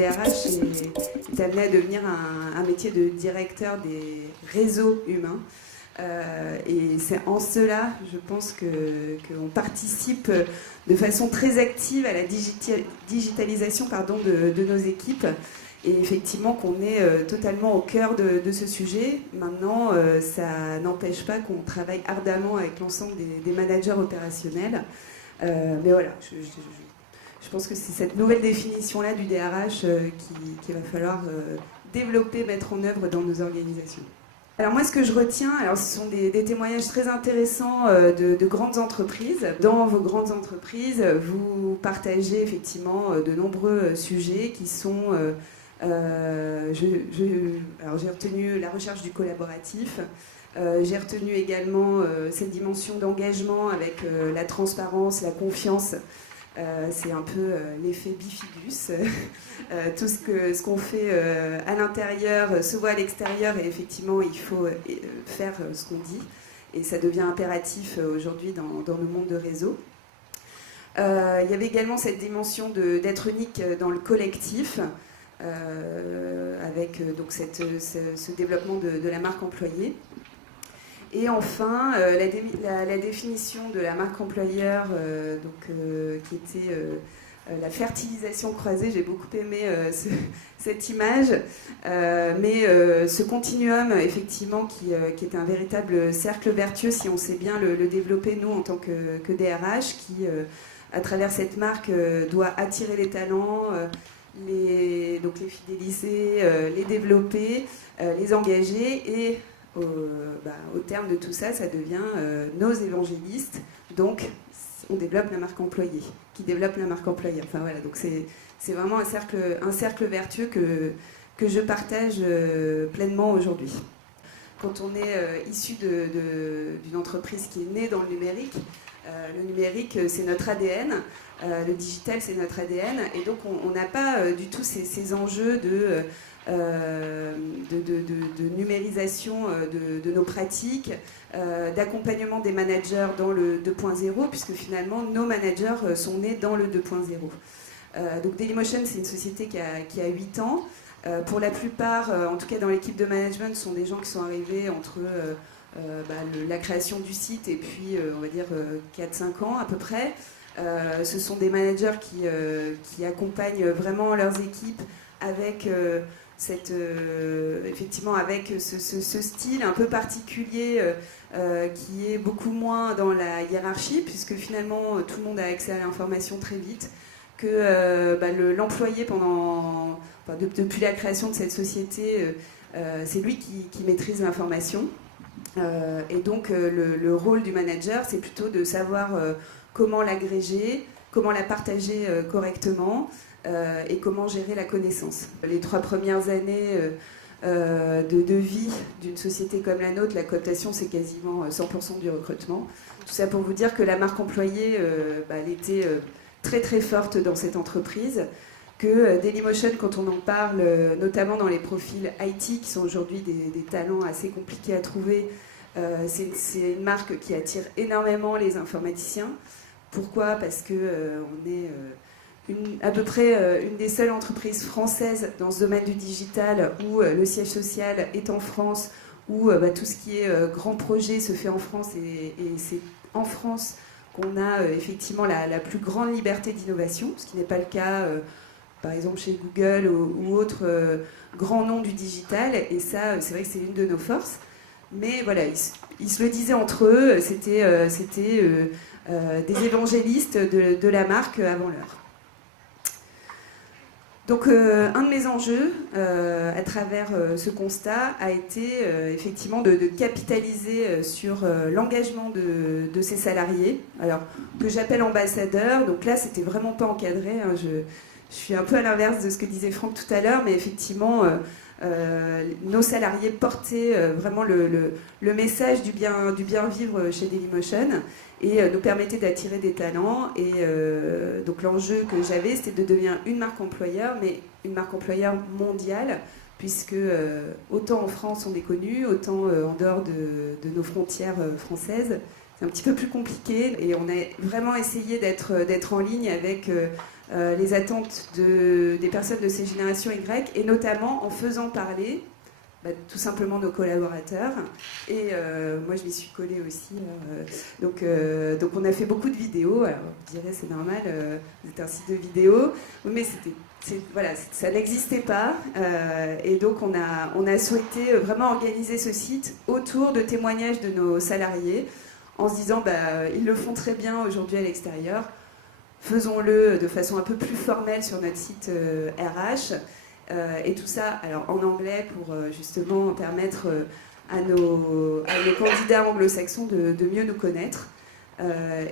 DRH est amené à devenir un métier de directeur des réseaux humains. Et c'est en cela, je pense, qu'on participe de façon très active à la digitalisation de nos équipes. Et effectivement qu'on est totalement au cœur de ce sujet. Maintenant, ça n'empêche pas qu'on travaille ardemment avec l'ensemble des managers opérationnels. Mais voilà, je pense que c'est cette nouvelle définition-là du DRH qu'il va falloir développer, mettre en œuvre dans nos organisations. Alors moi, ce que je retiens, ce sont des témoignages très intéressants de grandes entreprises. Dans vos grandes entreprises, vous partagez effectivement de nombreux sujets qui sont... alors j'ai retenu la recherche du collaboratif, j'ai retenu également cette dimension d'engagement avec la transparence, la confiance. C'est un peu l'effet bifidus. Tout ce qu'on fait à l'intérieur se voit à l'extérieur et effectivement il faut faire ce qu'on dit. Et ça devient impératif aujourd'hui dans le monde de réseau. Il y avait également cette dimension d'être unique dans le collectif. Avec donc ce développement de la marque employée. Et enfin, la définition de la marque employeur, qui était la fertilisation croisée. J'ai beaucoup aimé cette image, mais ce continuum, effectivement, qui est un véritable cercle vertueux, si on sait bien le développer, nous, en tant que DRH, qui, à travers cette marque, doit attirer les talents, les fidéliser, les développer, les engager et au terme de tout ça, ça devient nos évangélistes. Donc on développe la marque employée, qui développe la marque employeur. Enfin voilà, donc c'est vraiment un cercle vertueux que je partage pleinement aujourd'hui. Quand on est issu d'une entreprise qui est née dans le numérique, c'est notre ADN. Le digital, c'est notre ADN, et donc on n'a pas du tout ces enjeux de numérisation de nos pratiques, d'accompagnement des managers dans le 2.0, puisque finalement nos managers sont nés dans le 2.0. Donc Dailymotion, c'est une société qui a 8 ans. Pour la plupart, en tout cas dans l'équipe de management, ce sont des gens qui sont arrivés entre la création du site et puis on va dire 4-5 ans à peu près. Ce sont des managers qui accompagnent vraiment leurs équipes avec effectivement avec ce style un peu particulier qui est beaucoup moins dans la hiérarchie, puisque finalement tout le monde a accès à l'information très vite, que l'employé depuis la création de cette société, c'est lui qui maîtrise l'information. Et donc le rôle du manager, c'est plutôt de savoir comment l'agréger, comment la partager correctement et comment gérer la connaissance. Les 3 premières années de vie d'une société comme la nôtre, la cooptation, c'est quasiment 100% du recrutement. Tout ça pour vous dire que la marque employée, elle était très très forte dans cette entreprise, que Dailymotion, quand on en parle, notamment dans les profils IT, qui sont aujourd'hui des talents assez compliqués à trouver, c'est une marque qui attire énormément les informaticiens. Pourquoi ? Parce qu'on est à peu près une des seules entreprises françaises dans ce domaine du digital où le siège social est en France, où tout ce qui est grand projet se fait en France, et c'est en France qu'on a effectivement la plus grande liberté d'innovation, ce qui n'est pas le cas par exemple chez Google ou autres grands noms du digital, et ça c'est vrai que c'est une de nos forces. Mais voilà, ils se le disaient entre eux, c'était des évangélistes de la marque avant l'heure. Donc un de mes enjeux à travers ce constat a été effectivement de capitaliser sur l'engagement de ces salariés, alors que j'appelle ambassadeurs. Donc là, c'était vraiment pas encadré, hein. Je suis un peu à l'inverse de ce que disait Franck tout à l'heure, mais effectivement, nos salariés portaient vraiment le message du bien vivre chez Dailymotion et nous permettaient d'attirer des talents. Et donc l'enjeu que j'avais, c'était de devenir une marque employeur, mais une marque employeur mondiale, puisque autant en France on est connu, autant en dehors de nos frontières françaises, c'est un petit peu plus compliqué. Et on a vraiment essayé d'être en ligne avec les attentes des personnes de ces générations Y, et notamment en faisant parler tout simplement nos collaborateurs. Et moi, je m'y suis collée aussi. Donc, on a fait beaucoup de vidéos. Alors, vous direz, c'est normal, vous êtes un site de vidéos. Mais voilà, ça n'existait pas. Et donc, on a souhaité vraiment organiser ce site autour de témoignages de nos salariés, en se disant, ils le font très bien aujourd'hui à l'extérieur. Faisons-le de façon un peu plus formelle sur notre site RH. Et tout ça alors, en anglais pour justement permettre à nos candidats anglo-saxons de mieux nous connaître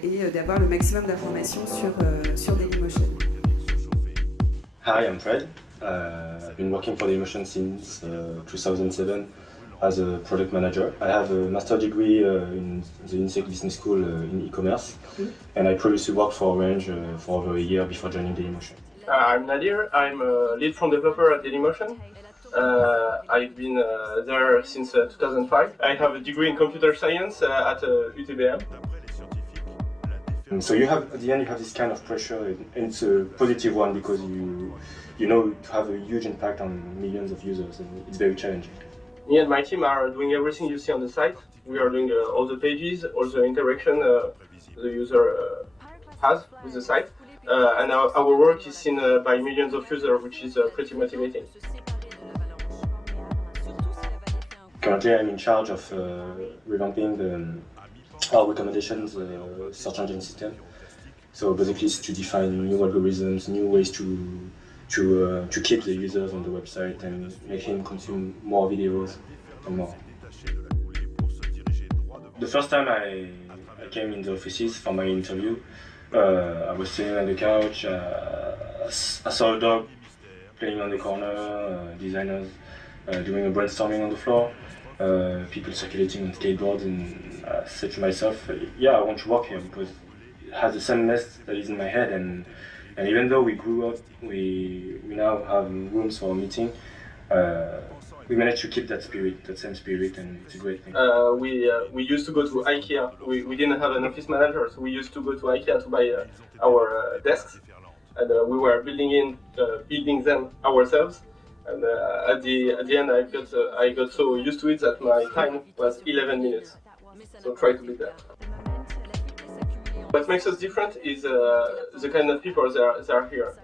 et d'avoir le maximum d'informations sur Dailymotion. Hi, I'm Fred. I've been working for Dailymotion since 2007 as a product manager. I have a master's degree in the INSEC Business School in e-commerce, and I previously worked for Orange for over a year before joining Dailymotion. I'm Nadir. I'm a lead front developer at Dailymotion. I've been there since 2005. I have a degree in computer science at UTBM. So at the end you have this kind of pressure, and it's a positive one because you know to have a huge impact on millions of users, and it's very challenging. Me and my team are doing everything you see on the site. We are doing all the pages, all the interaction the user has with the site. And our work is seen by millions of users, which is pretty motivating. Currently, I'm in charge of revamping our recommendations search engine system. So basically, it's to define new algorithms, new ways to keep the users on the website and make him consume more videos and more. The first time I came in the offices for my interview, I was sitting on the couch, I saw a dog playing on the corner, designers doing a brainstorming on the floor, people circulating on skateboards, and I said to myself, yeah, I want to work here because it has the same mess that is in my head, and even though we grew up, we now have rooms for a meeting, we managed to keep that spirit, that same spirit, and it's a great thing. We used to go to IKEA. We didn't have an office manager, so we used to go to IKEA to buy our desks, and we were building them ourselves. And at the end, I got so used to it that my time was 11 minutes. So try to be there. What makes us different is the kind of people that are here.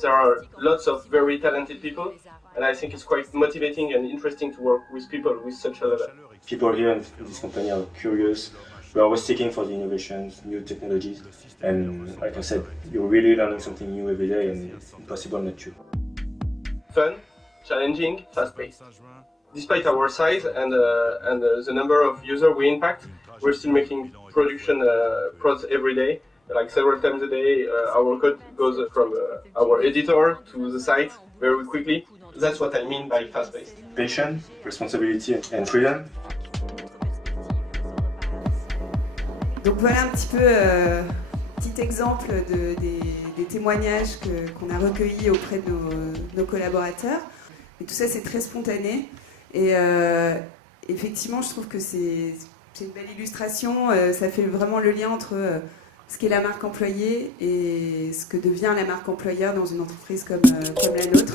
There are lots of very talented people, and I think it's quite motivating and interesting to work with people with such a level. People here in this company are curious. We're always seeking for the innovations, new technologies, and like I said, you're really learning something new every day, and it's impossible not to. Fun, challenging, fast-paced. Despite our size and the number of users we impact, we're still making production prods every day. Like several times a day, our code goes from our editor to the site very quickly. That's what I mean by fast-paced. Patience, responsibility, and freedom. Donc voilà un petit peu petit exemple des témoignages qu'on a recueillis auprès de nos collaborateurs. Et tout ça, c'est très spontané. Et effectivement, je trouve que c'est une belle illustration. Ça fait vraiment le lien entre ce qu'est la marque employée et ce que devient la marque employeur dans une entreprise comme la nôtre.